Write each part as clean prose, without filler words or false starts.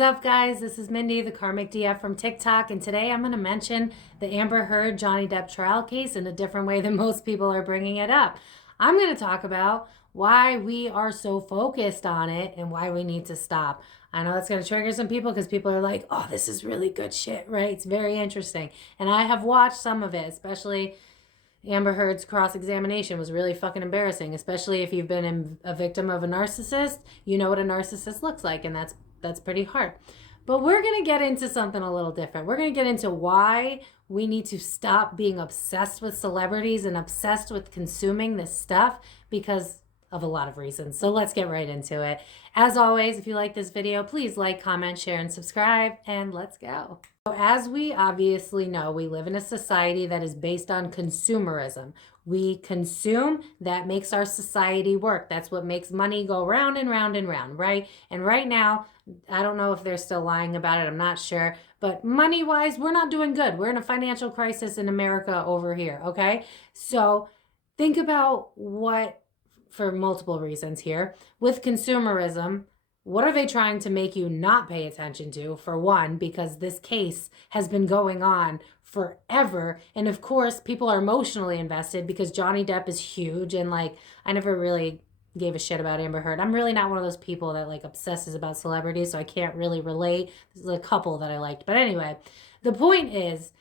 What's up, guys? This is Mindy, the Karmic DF from TikTok, and today I'm going to mention the Amber Heard Johnny Depp trial case in a different way than most people are bringing it up. I'm going to talk about why we are so focused on it and why we need to stop. I know that's going to trigger some people because people are like, oh, this is really good shit, right? It's very interesting. And I have watched some of it, especially Amber Heard's cross-examination was really fucking embarrassing, especially if you've been a victim of a narcissist. You know what a narcissist looks like, and that's pretty hard. But we're going to get into something a little different. We're going to get into why we need to stop being obsessed with celebrities and obsessed with consuming this stuff because of a lot of reasons. So let's get right into it. As always, if you like this video, please like, comment, share, and subscribe, and let's go. So as we obviously know, we live in a society that is based on consumerism. We consume, that makes our society work. That's what makes money go round and round and round, right? And right now, I don't know if they're still lying about it. I'm not sure. But money-wise, we're not doing good. We're in a financial crisis in America over here, okay? So think about what, for multiple reasons here, with consumerism, what are they trying to make you not pay attention to? For one, because this case has been going on forever. And of course, people are emotionally invested because Johnny Depp is huge. And like, I never really gave a shit about Amber Heard. I'm really not one of those people that like obsesses about celebrities, so I can't really relate. There's a couple that I liked. But anyway, the point is,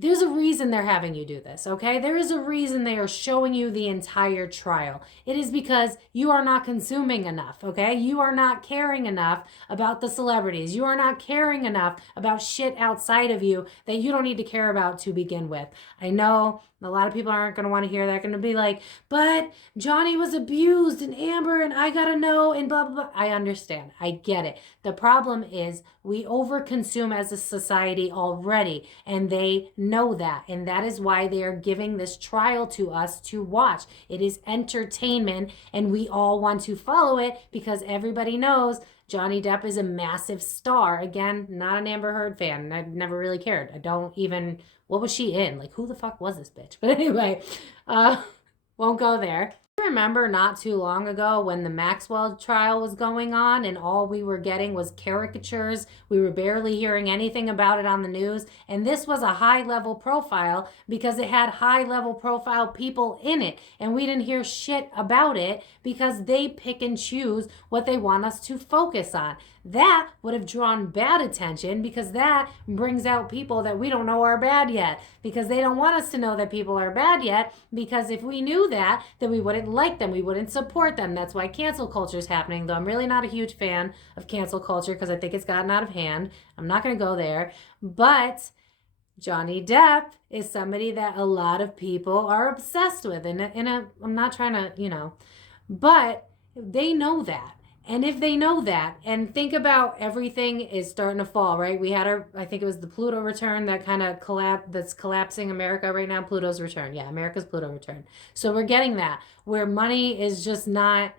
there's a reason they're having you do this, okay? There is a reason they are showing you the entire trial. It is because you are not consuming enough, okay? You are not caring enough about the celebrities. You are not caring enough about shit outside of you that you don't need to care about to begin with. I know a lot of people aren't going to want to hear that. They're going to be like, but Johnny was abused and Amber and I got to know and blah, blah, blah. I understand. I get it. The problem is we overconsume as a society already, and they know that. And that is why they are giving this trial to us to watch. It is entertainment, and we all want to follow it because everybody knows Johnny Depp is a massive star. Again, not an Amber Heard fan. I've never really cared. I don't even, what was she in? Like, who the fuck was this bitch? But anyway, won't go there. I remember not too long ago when the Maxwell trial was going on and all we were getting was caricatures. We were barely hearing anything about it on the news. And this was a high-level profile because it had high-level profile people in it. And we didn't hear shit about it because they pick and choose what they want us to focus on. That would have drawn bad attention because that brings out people that we don't know are bad yet, because they don't want us to know that people are bad yet, because if we knew that, then we wouldn't like them, we wouldn't support them. That's why cancel culture is happening, though I'm really not a huge fan of cancel culture because I think it's gotten out of hand. I'm not going to go there, but Johnny Depp is somebody that a lot of people are obsessed with, and I'm not trying to, but they know that. And if they know that, and think about everything is starting to fall, right? We had I think it was the Pluto return that kind of that's collapsing America right now. Pluto's return. Yeah, America's Pluto return. So we're getting that, where money is just not,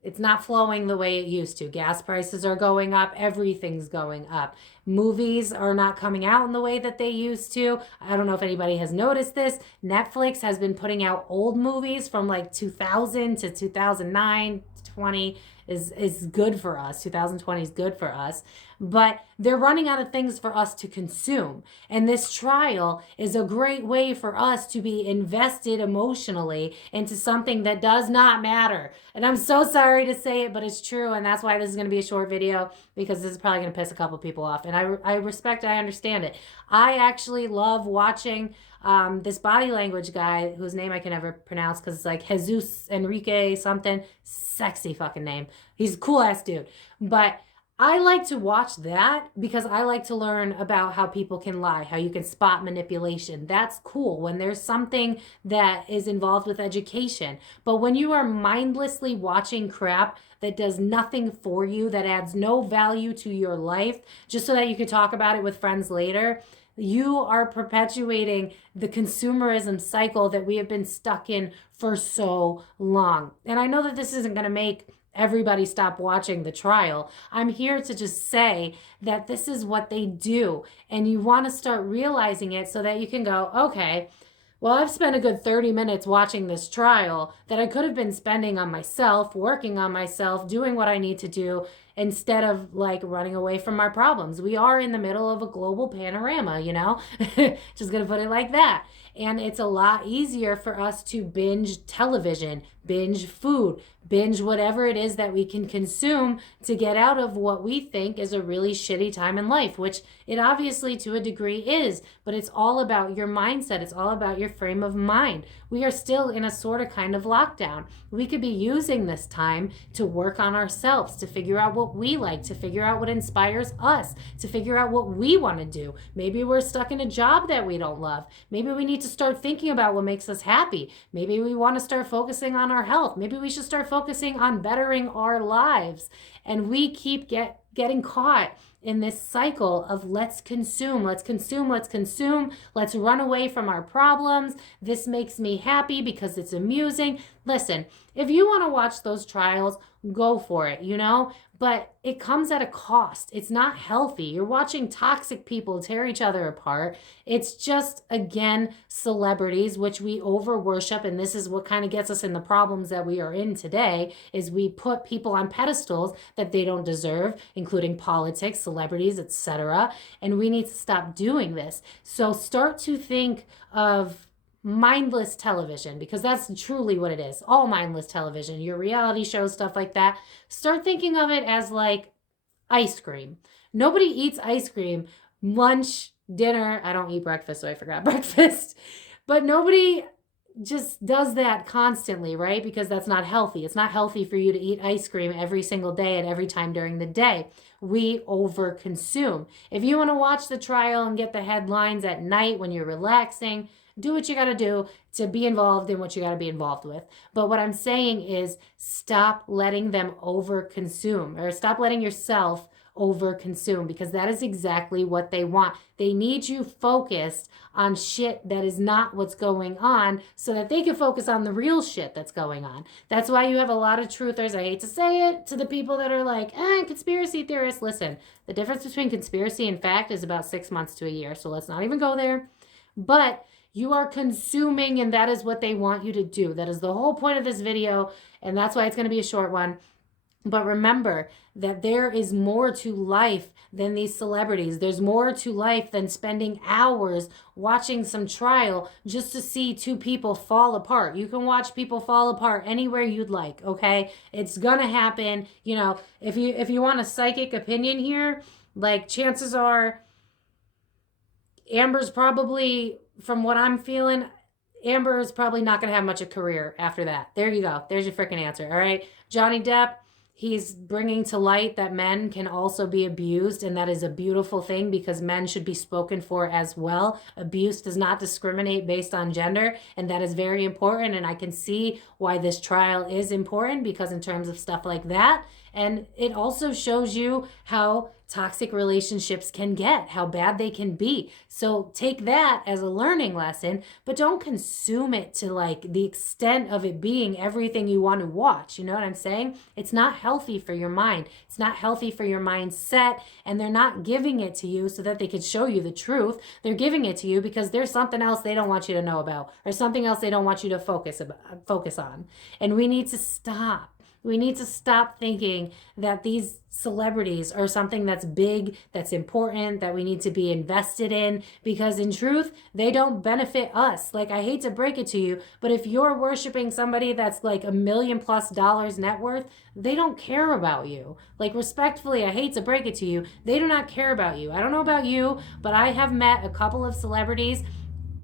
it's not flowing the way it used to. Gas prices are going up. Everything's going up. Movies are not coming out in the way that they used to. I don't know if anybody has noticed this. Netflix has been putting out old movies from like 2000 to 2009, 20 is good for us. 2020 is good for us. But they're running out of things for us to consume. And this trial is a great way for us to be invested emotionally into something that does not matter. And I'm so sorry to say it, but it's true. And that's why this is going to be a short video, because this is probably going to piss a couple people off. And I respect it. I understand it. I actually love watching this body language guy whose name I can never pronounce because it's like Jesus Enrique something. Sexy fucking name. He's a cool ass dude. But I like to watch that because I like to learn about how people can lie, how you can spot manipulation. That's cool when there's something that is involved with education. But when you are mindlessly watching crap that does nothing for you, that adds no value to your life, just so that you can talk about it with friends later, you are perpetuating the consumerism cycle that we have been stuck in for so long. And I know that this isn't going to make everybody stop watching the trial. I'm here to just say that this is what they do. And you want to start realizing it so that you can go, okay, well, I've spent a good 30 minutes watching this trial that I could have been spending on myself, working on myself, doing what I need to do, instead of like running away from our problems. We are in the middle of a global panorama, you know, just gonna put it like that. And it's a lot easier for us to binge television, binge food, binge whatever it is that we can consume to get out of what we think is a really shitty time in life, which it obviously to a degree is, but it's all about your mindset. It's all about your frame of mind. We are still in a sort of kind of lockdown. We could be using this time to work on ourselves, to figure out what we like, to figure out what inspires us, to figure out what we want to do. Maybe we're stuck in a job that we don't love. Maybe we need to start thinking about what makes us happy. Maybe we want to start focusing on our health. Maybe we should start focusing on bettering our lives. And we keep getting caught in this cycle of let's consume, let's consume, let's consume, let's run away from our problems. This makes me happy because it's amusing. Listen, if you want to watch those trials, go for it, you know, but it comes at a cost. It's not healthy. You're watching toxic people tear each other apart. It's just, again, celebrities, which we over worship. And this is what kind of gets us in the problems that we are in today, is we put people on pedestals that they don't deserve, including politics, celebrities, etc. And we need to stop doing this. So start to think of mindless television, because that's truly what it is. All mindless television, your reality shows, stuff like that. Start thinking of it as like ice cream. Nobody eats ice cream, lunch, dinner. I don't eat breakfast, so I forgot breakfast. But nobody just does that constantly, right? Because that's not healthy. It's not healthy for you to eat ice cream every single day and every time during the day. We overconsume. If you want to watch the trial and get the headlines at night when you're relaxing, do what you got to do to be involved in what you got to be involved with. But what I'm saying is stop letting them overconsume, or stop letting yourself overconsume, because that is exactly what they want. They need you focused on shit that is not what's going on so that they can focus on the real shit that's going on. That's why you have a lot of truthers. I hate to say it to the people that are like, conspiracy theorists. Listen, the difference between conspiracy and fact is about 6 months to a year. So let's not even go there. But you are consuming, and that is what they want you to do. That is the whole point of this video, and that's why it's going to be a short one. But remember that there is more to life than these celebrities. There's more to life than spending hours watching some trial just to see two people fall apart. You can watch people fall apart anywhere you'd like, okay? It's going to happen. You know, if you want a psychic opinion here, like chances are Amber's probably, from what I'm feeling, Amber is probably not going to have much of a career after that. There you go. There's your freaking answer. All right. Johnny Depp, he's bringing to light that men can also be abused. And that is a beautiful thing, because men should be spoken for as well. Abuse does not discriminate based on gender. And that is very important. And I can see why this trial is important, because in terms of stuff like that. And it also shows you how toxic relationships can get, how bad they can be. So take that as a learning lesson, but don't consume it to like the extent of it being everything you want to watch. You know what I'm saying? It's not healthy for your mind. It's not healthy for your mindset. And they're not giving it to you so that they could show you the truth. They're giving it to you because there's something else they don't want you to know about, or something else they don't want you to focus on. And we need to stop. We need to stop thinking that these celebrities are something that's big, that's important, that we need to be invested in, because in truth, they don't benefit us. Like, I hate to break it to you, but if you're worshiping somebody that's like $1 million+ net worth, they don't care about you. Like, respectfully, I hate to break it to you, they do not care about you. I don't know about you, but I have met a couple of celebrities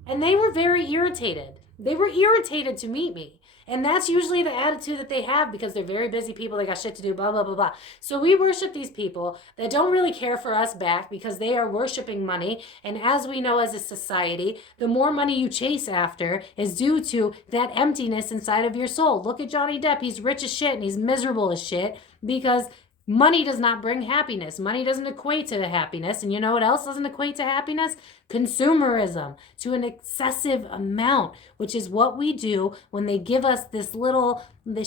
and they were very irritated. They were irritated to meet me. And that's usually the attitude that they have, because they're very busy people. They got shit to do, blah, blah, blah, blah. So we worship these people that don't really care for us back, because they are worshiping money. And as we know as a society, the more money you chase after is due to that emptiness inside of your soul. Look at Johnny Depp. He's rich as shit and he's miserable as shit because money does not bring happiness. Money doesn't equate to happiness. And you know what else doesn't equate to happiness? Consumerism, to an excessive amount, which is what we do when they give us this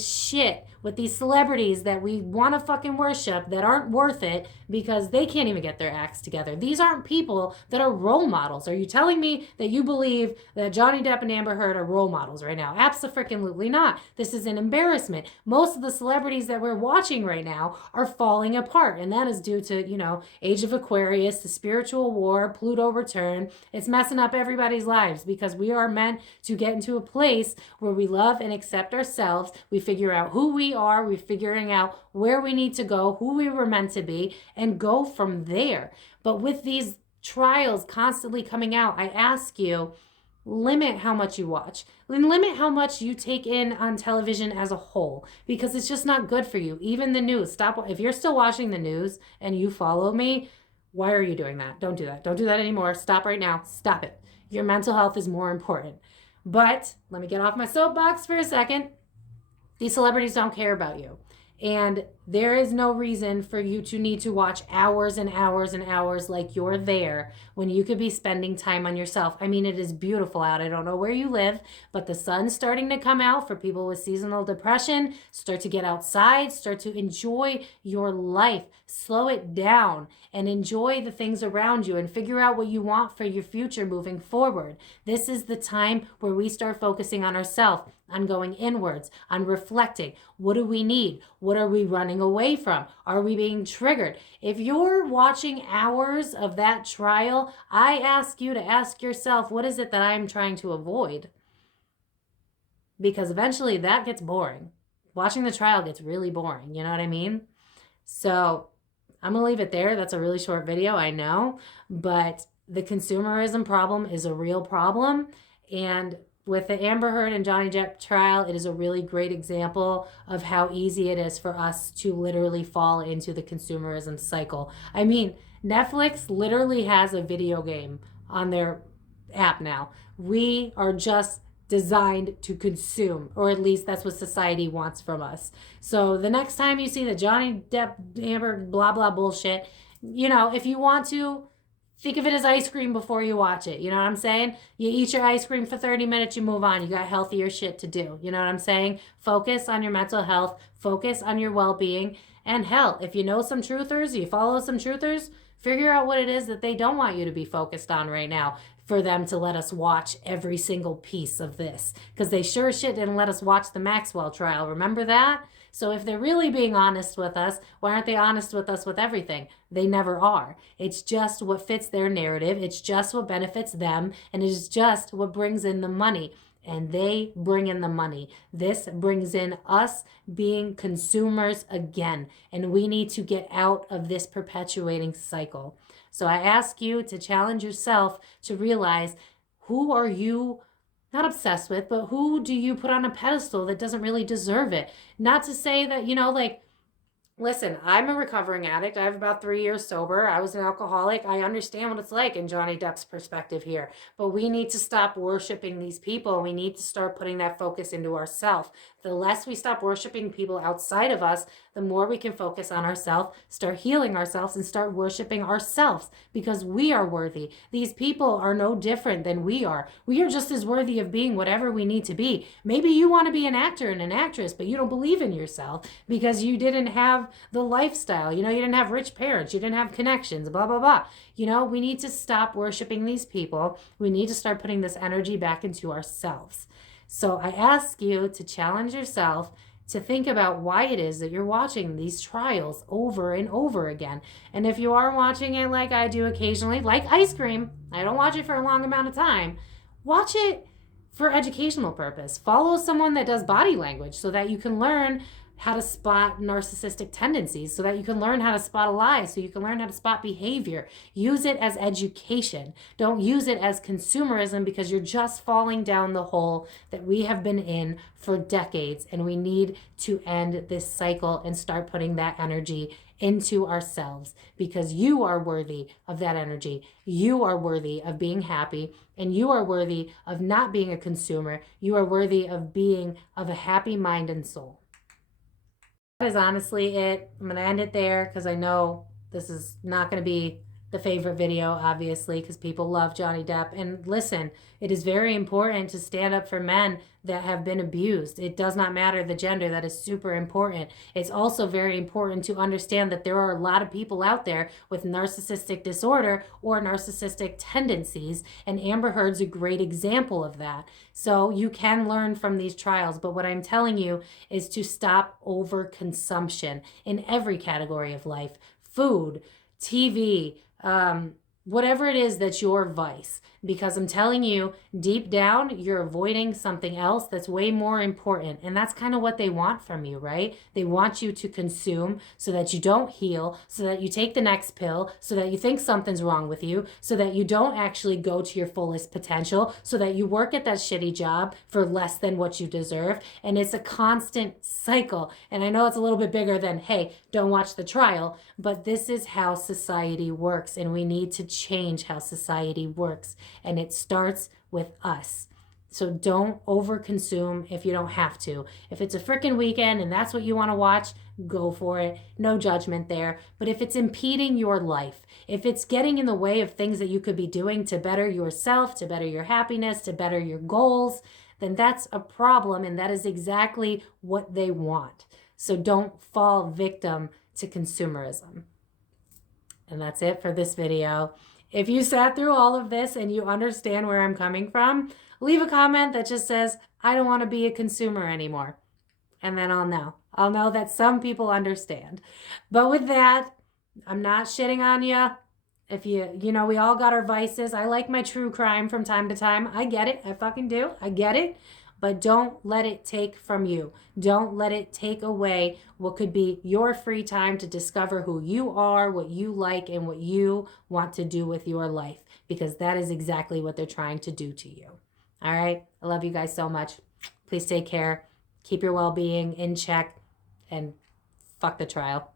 shit with these celebrities that we want to fucking worship that aren't worth it because they can't even get their acts together. These aren't people that are role models. Are you telling me that you believe that Johnny Depp and Amber Heard are role models right now? Abso-freaking-lutely not. This is an embarrassment. Most of the celebrities that we're watching right now are are falling apart. And that is due to, you know, Age of Aquarius, the spiritual war, Pluto return. It's messing up everybody's lives because we are meant to get into a place where we love and accept ourselves. We figure out who we are. We're figuring out where we need to go, who we were meant to be, and go from there. But with these trials constantly coming out, I ask you, limit how much you watch and limit how much you take in on television as a whole, because it's just not good for you. Even the news. Stop. If you're still watching the news and you follow me, why are you doing that? Don't do that. Don't do that anymore. Stop right now. Stop it. Your mental health is more important. But let me get off my soapbox for a second. These celebrities don't care about you. And there is no reason for you to need to watch hours and hours and hours like you're there when you could be spending time on yourself. I mean, it is beautiful out. I don't know where you live, but the sun's starting to come out for people with seasonal depression. Start to get outside, start to enjoy your life. Slow it down and enjoy the things around you and figure out what you want for your future moving forward. This is the time where we start focusing on ourselves, on going inwards, on reflecting. What do we need? What are we running away from? Are we being triggered? If you're watching hours of that trial, I ask you to ask yourself, what is it that I'm trying to avoid? Because eventually that gets boring. Watching the trial gets really boring. You know what I mean? So I'm going to leave it there. That's a really short video, I know. But the consumerism problem is a real problem. And with the Amber Heard and Johnny Depp trial, it is a really great example of how easy it is for us to literally fall into the consumerism cycle. I mean, Netflix literally has a video game on their app now. We are just designed to consume, or at least that's what society wants from us. So the next time you see the Johnny Depp, Amber, blah, blah bullshit, you know, if you want to, think of it as ice cream before you watch it. You know what I'm saying? You eat your ice cream for 30 minutes, you move on. You got healthier shit to do. You know what I'm saying? Focus on your mental health. Focus on your well-being. And hell, if you know some truthers, you follow some truthers, figure out what it is that they don't want you to be focused on right now for them to let us watch every single piece of this. Because they sure shit didn't let us watch the Maxwell trial. Remember that? So if they're really being honest with us, why aren't they honest with us with everything? They never are. It's just what fits their narrative. It's just what benefits them. And it is just what brings in the money. And they bring in the money. This brings in us being consumers again. And we need to get out of this perpetuating cycle. So I ask you to challenge yourself to realize, who are you not obsessed with, but who do you put on a pedestal that doesn't really deserve it? Not to say that, you know, like, listen, I'm a recovering addict. I have about 3 years sober. I was an alcoholic. I understand what it's like in Johnny Depp's perspective here. But we need to stop worshiping these people. We need to start putting that focus into ourselves. The less we stop worshiping people outside of us, the more we can focus on ourselves, start healing ourselves, and start worshiping ourselves, because we are worthy. These people are no different than we are. We are just as worthy of being whatever we need to be. Maybe you want to be an actor and an actress, but you don't believe in yourself because you didn't have the lifestyle. You know, you didn't have rich parents. You didn't have connections, blah, blah, blah. You know, we need to stop worshiping these people. We need to start putting this energy back into ourselves. So I ask you to challenge yourself to think about why it is that you're watching these trials over and over again. And if you are watching it like I do occasionally, like ice cream, I don't watch it for a long amount of time, watch it for educational purpose. Follow someone that does body language so that you can learn how to spot narcissistic tendencies, so that you can learn how to spot a lie, so you can learn how to spot behavior. Use it as education. Don't use it as consumerism, because you're just falling down the hole that we have been in for decades, and we need to end this cycle and start putting that energy into ourselves, because you are worthy of that energy. You are worthy of being happy, and you are worthy of not being a consumer. You are worthy of being of a happy mind and soul. That is honestly it. I'm going to end it there because I know this is not going to be the favorite video, obviously, because people love Johnny Depp. And listen, it is very important to stand up for men that have been abused. It does not matter the gender. That is super important. It's also very important to understand that there are a lot of people out there with narcissistic disorder or narcissistic tendencies, and Amber Heard's a great example of that. So you can learn from these trials, but what I'm telling you is to stop overconsumption in every category of life. Food, TV, whatever it is that's your vice, because I'm telling you, deep down, you're avoiding something else that's way more important. And that's kind of what they want from you, right? They want you to consume so that you don't heal, so that you take the next pill, so that you think something's wrong with you, so that you don't actually go to your fullest potential, so that you work at that shitty job for less than what you deserve. And it's a constant cycle. And I know it's a little bit bigger than, hey, don't watch the trial, but this is how society works, and we need to change how society works. And it starts with us. So don't overconsume if you don't have to. If it's a freaking weekend and that's what you want to watch, go for it. No judgment there. But if it's impeding your life, if it's getting in the way of things that you could be doing to better yourself, to better your happiness, to better your goals, then that's a problem, and that is exactly what they want. So don't fall victim to consumerism. And that's it for this video. If you sat through all of this and you understand where I'm coming from, leave a comment that just says, I don't want to be a consumer anymore. And then I'll know. I'll know that some people understand. But with that, I'm not shitting on you. If you know, we all got our vices. I like my true crime from time to time. I get it. I fucking do. I get it. But don't let it take from you. Don't let it take away what could be your free time to discover who you are, what you like, and what you want to do with your life. Because that is exactly what they're trying to do to you. All right? I love you guys so much. Please take care. Keep your well-being in check. And fuck the trial.